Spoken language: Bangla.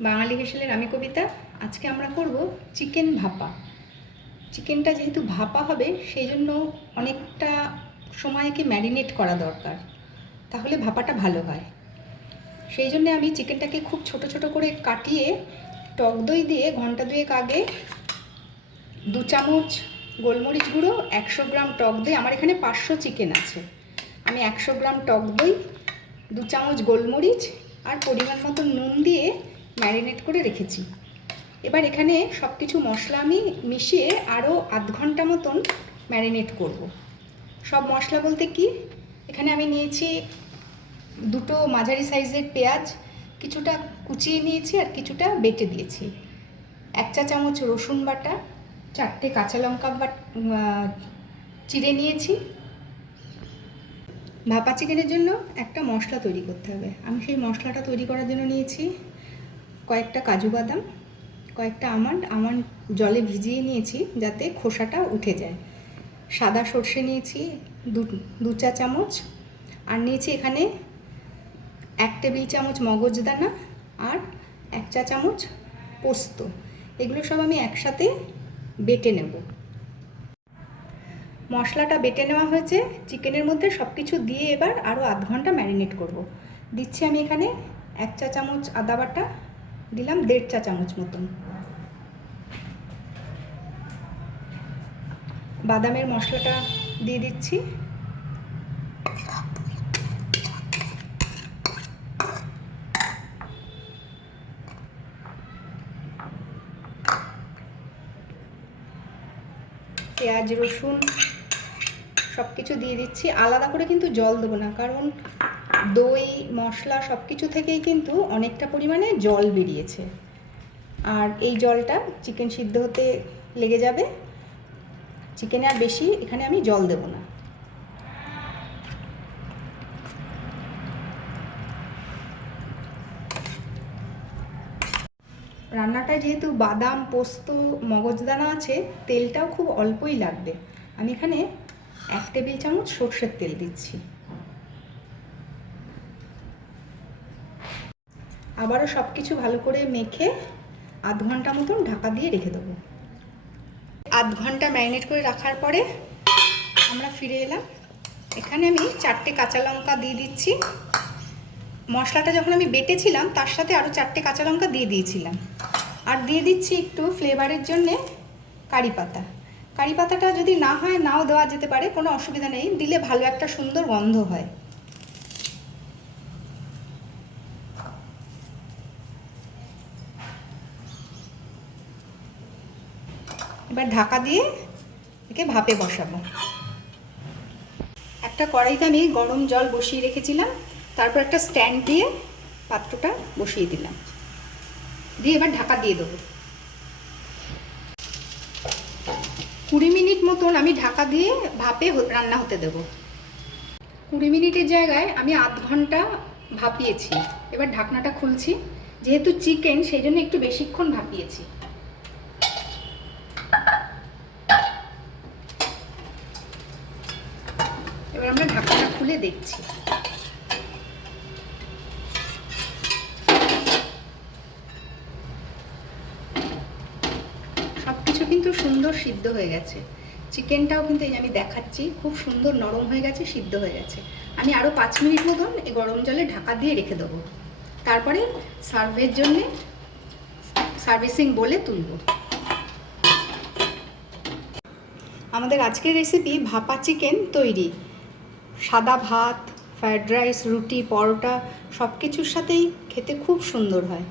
বাঙালি হেসেলের আমি কবিতা। আজকে আমরা করব চিকেন ভাপা। চিকেনটা যেহেতু ভাপা হবে সেই জন্য অনেকটা সময়কে ম্যারিনেট করা দরকার, তাহলে ভাপাটা ভালো হয়। সেই জন্য আমি চিকেনটাকে খুব ছোট ছোট করে কাটিয়ে টক দই দিয়ে ঘন্টা দুয়েক আগে 2 চামচ গোলমরিচ গুঁড়ো, 100 গ্রাম টক দই, আমার এখানে 500 চিকেন আছে, আমি 100 গ্রাম টক দই, 2 চামচ গোলমরিচ আর পরিমাণ মতো নুন দিয়ে ম্যারিনেট করে রেখেছি। এবার এখানে সব কিছু মশলা আমি মিশিয়ে আরও আধ ঘন্টা মতন ম্যারিনেট করব। সব মশলা বলতে কি, এখানে আমি নিয়েছি 2টো মাঝারি সাইজের পেঁয়াজ, কিছুটা কুচিয়ে নিয়েছি আর কিছুটা বেটে দিয়েছি, 1 চা চামচ রসুন বাটা, 4টে কাঁচা লঙ্কা চিড়ে নিয়েছি। ভাপা চিকেনের জন্য একটা মশলা তৈরি করতে হবে। আমি সেই মশলাটা তৈরি করার জন্য নিয়েছি কয়েকটা কাজু বাদাম, কয়েকটা আমন্ড জলে ভিজিয়ে নিয়েছি যাতে খোসাটা উঠে যায়। সাদা সর্ষে নিয়েছি 2 চা চামচ, আর নিয়েছি এখানে 1 টেবিল চামচ মগজদানা আর 1 চা চামচ পোস্ত। এগুলো সব আমি একসাথে বেটে নেব। মশলাটা বেটে নেওয়া হয়েছে, চিকেনের মধ্যে সব কিছু দিয়ে এবার আরও আধ ঘন্টা ম্যারিনেট করব। দিচ্ছি আমি এখানে 1 চা চামচ আদা বাটা, দিলাম 1.5 চা চামচ মতন। বাদামের মশলাটা দিয়ে দিচ্ছি, পেঁয়াজ রসুন সব কিছু দিয়ে দিচ্ছি। আলাদা করে কিন্তু জল দেবো না, কারণ দই মশলা সব কিছু থেকেই কিন্তু অনেকটা পরিমাণে জল বেরিয়েছে, আর এই জলটা চিকেন সিদ্ধ হতে লেগে যাবে। চিকেনে আর বেশি এখানে আমি জল দেব না। রান্নাটায় যেহেতু বাদাম পোস্ত মগজদানা আছে, তেলটাও খুব অল্পই লাগবে। আমি এখানে 1 টেবিল চামচ সর্ষের তেল দিচ্ছি। আবারও সব কিছু ভালো করে মেখে আধ ঘন্টা মতন ঢাকা দিয়ে রেখে দেবো। আধ ঘন্টা ম্যারিনেট করে রাখার পরে আমরা ফিরে এলাম। এখানে আমি 4টে কাঁচা লঙ্কা দিয়ে দিচ্ছি। মশলাটা যখন আমি বেটেছিলাম তার সাথে আরও 4টে কাঁচা লঙ্কা দিয়ে দিয়েছিলাম। আর দিয়ে দিচ্ছি একটু ফ্লেভারের জন্যে কারি পাতা। কারি পাতাটা যদি না হয় নাও দেওয়া যেতে পারে, কোনো অসুবিধা নেই, দিলে ভালো একটা সুন্দর গন্ধ হয়। এবার ঢাকা দিয়ে একে ভাপে বসাবো। একটা কড়াইতে আমি গরম জল বসিয়ে রেখেছিলাম, তারপর একটা স্ট্যান্ড দিয়ে পাত্রটা বসিয়ে দিলাম, দিয়ে এবার ঢাকা দিয়ে দেবো। 20 মিনিট মতন আমি ঢাকা দিয়ে ভাপে রান্না হতে দেবো। 20 মিনিটের জায়গায় আমি আধ ঘন্টা ভাপিয়েছি। এবার ঢাকনাটা খুলছি, যেহেতু চিকেন সেই জন্য একটু বেশিক্ষণ ভাপিয়েছি। এবার আমরা ঢাকনাটা খুলে দেখছি। সব কিছু কিন্তু সুন্দর সিদ্ধ হয়ে গেছে। চিকেনটাও কিন্তু এই আমি দেখাচ্ছি খুব সুন্দর নরম হয়ে গেছে, সিদ্ধ হয়ে গেছে। আমি আরও 5 মিনিট মতন এই গরম জলে ঢাকা দিয়ে রেখে দেবো। তারপরে সার্ভের জন্যে সার্ভিসিং বলে তুলব। আমাদের আজকের রেসিপি ভাপা চিকেন তৈরি। সাদা ভাত, ফ্রায়েড রাইস, রুটি, পরোটা সব কিছুর সাথেই খেতে খুব সুন্দর হয়।